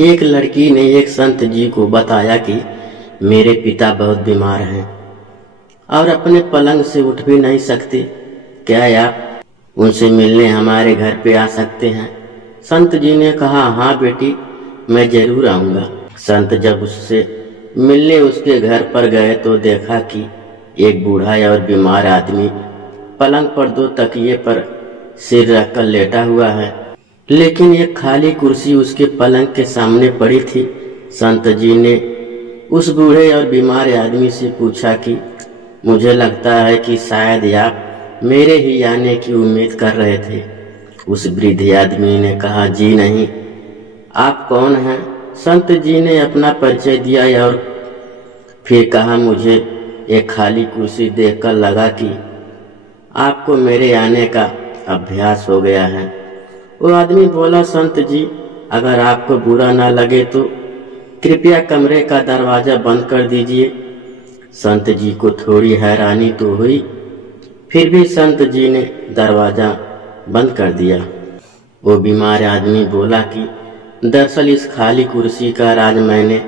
एक लड़की ने एक संत जी को बताया कि मेरे पिता बहुत बीमार हैं और अपने पलंग से उठ भी नहीं सकते, क्या आप उनसे मिलने हमारे घर पे आ सकते हैं? संत जी ने कहा, हाँ बेटी, मैं जरूर आऊंगा। संत जब उससे मिलने उसके घर पर गए तो देखा कि एक बूढ़ा और बीमार आदमी पलंग पर दो तकिए पर सिर रखकर लेटा हुआ है, लेकिन एक खाली कुर्सी उसके पलंग के सामने पड़ी थी। संत जी ने उस बूढ़े और बीमार आदमी से पूछा कि मुझे लगता है कि शायद आप मेरे ही आने की उम्मीद कर रहे थे। उस वृद्ध आदमी ने कहा, जी नहीं, आप कौन हैं? संत जी ने अपना परिचय दिया और फिर कहा, मुझे एक खाली कुर्सी देखकर लगा कि आपको मेरे आने का अभ्यास हो गया है। वो आदमी बोला, संत जी, अगर आपको बुरा ना लगे तो कृपया कमरे का दरवाजा बंद कर दीजिए। संत जी को थोड़ी हैरानी तो हुई, फिर भी संत जी ने दरवाजा बंद कर दिया। वो बीमार आदमी बोला कि दरअसल इस खाली कुर्सी का राज मैंने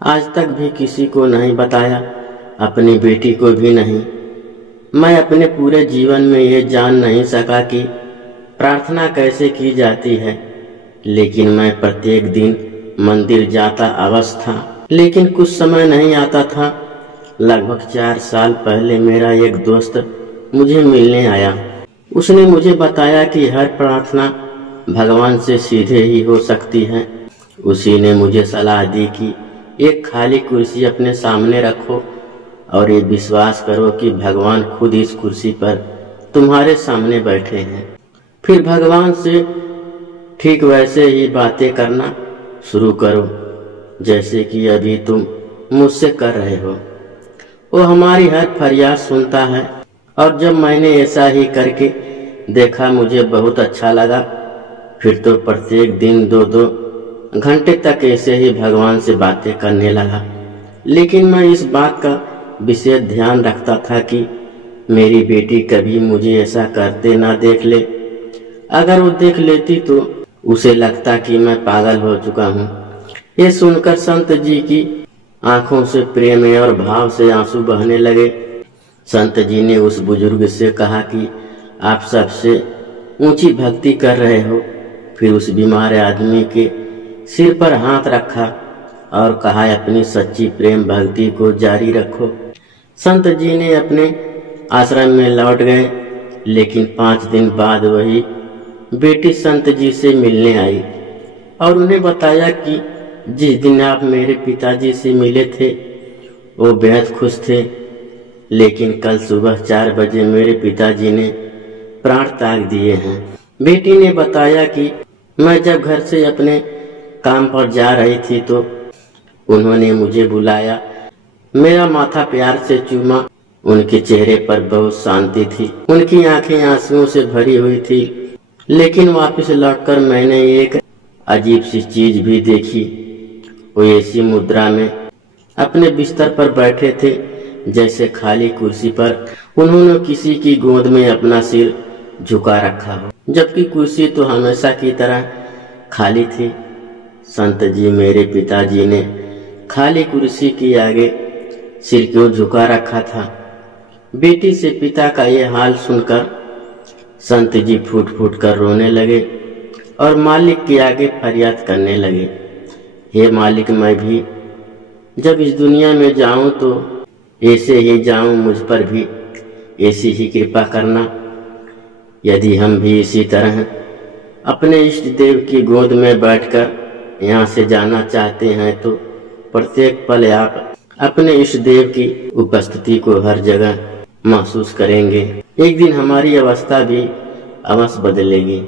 आज तक भी किसी को नहीं बताया, अपनी बेटी को भी नहीं। मैं अपने पूरे जीवन में ये जान नहीं सका कि प्रार्थना कैसे की जाती है, लेकिन मैं प्रत्येक दिन मंदिर जाता अवश्य था, लेकिन कुछ समय नहीं आता था। लगभग 4 साल पहले मेरा एक दोस्त मुझे मिलने आया। उसने मुझे बताया कि हर प्रार्थना भगवान से सीधे ही हो सकती है। उसी ने मुझे सलाह दी कि एक खाली कुर्सी अपने सामने रखो और ये विश्वास करो कि भगवान खुद इस कुर्सी पर तुम्हारे सामने बैठे हैं। फिर भगवान से ठीक वैसे ही बातें करना शुरू करो जैसे कि अभी तुम मुझसे कर रहे हो। वो हमारी हर फरियाद सुनता है और जब मैंने ऐसा ही करके देखा मुझे बहुत अच्छा लगा। फिर तो प्रत्येक दिन 2-2 घंटे तक ऐसे ही भगवान से बातें करने लगा। लेकिन मैं इस बात का विशेष ध्यान रखता था कि मेरी बेटी कभी मुझे ऐसा करते ना देख ले। अगर वो देख लेती तो उसे लगता कि मैं पागल हो चुका हूँ। ये सुनकर संत जी की आंखों से प्रेम और भाव से आंसू बहने लगे। संत जी ने उस बुजुर्ग से कहा कि आप सबसे ऊंची भक्ति कर रहे हो। फिर उस बीमार आदमी के सिर पर हाथ रखा और कहा, अपनी सच्ची प्रेम भक्ति को जारी रखो। संत जी ने अपने आश्रम में लौट गए, लेकिन 5 दिन बाद वही बेटी संत जी से मिलने आई और उन्हें बताया कि जिस दिन आप मेरे पिताजी से मिले थे वो बेहद खुश थे, लेकिन कल सुबह 4 बजे मेरे पिताजी ने प्राण त्याग दिए हैं। बेटी ने बताया कि मैं जब घर से अपने काम पर जा रही थी तो उन्होंने मुझे बुलाया, मेरा माथा प्यार से चूमा। उनके चेहरे पर बहुत शांति थी, उनकी आंखें आंसुओं से भरी हुई थी। लेकिन वापस लौटकर मैंने एक अजीब सी चीज भी देखी। वो ऐसी मुद्रा में अपने बिस्तर पर बैठे थे जैसे खाली कुर्सी पर उन्होंने किसी की गोद में अपना सिर झुका रखा हो, जबकि कुर्सी तो हमेशा की तरह खाली थी। संत जी, मेरे पिताजी ने खाली कुर्सी के आगे सिर क्यों झुका रखा था? बेटी से पिता का ये हाल सुनकर संत जी फूट फूट कर रोने लगे और मालिक के आगे फरियाद करने लगे, हे मालिक, मैं भी जब इस दुनिया में जाऊं तो ऐसे ही जाऊं, मुझ पर भी ऐसी ही कृपा करना। यदि हम भी इसी तरह अपने इष्ट देव की गोद में बैठकर यहाँ से जाना चाहते हैं तो प्रत्येक पल आप अपने इष्ट देव की उपस्थिति को हर जगह महसूस करेंगे। एक दिन हमारी अवस्था भी अवश्य बदलेगी।